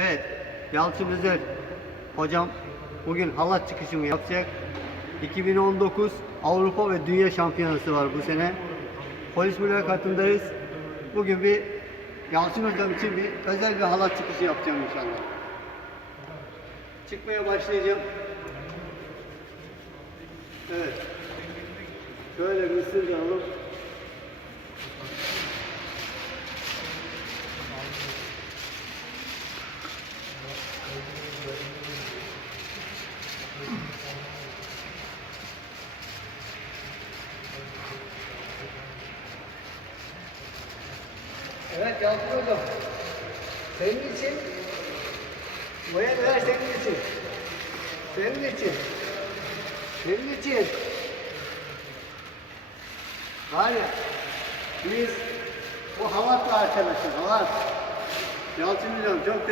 Evet, Yalçın Özer hocam bugün halat çıkışımı yapacak. 2019 Avrupa ve Dünya Şampiyonası var bu sene. Polis mülakatındayız. Bugün bir Yalçın hocam için bir özel bir halat çıkışı yapacağım inşallah. Çıkmaya başlayacağım. Evet. Şöyle bir ısır Evet hocam. Senin için bu evler senin için. Senin için. Senin için. Ya biz bu halatla arkadaşız halat. Yalçın hocam çok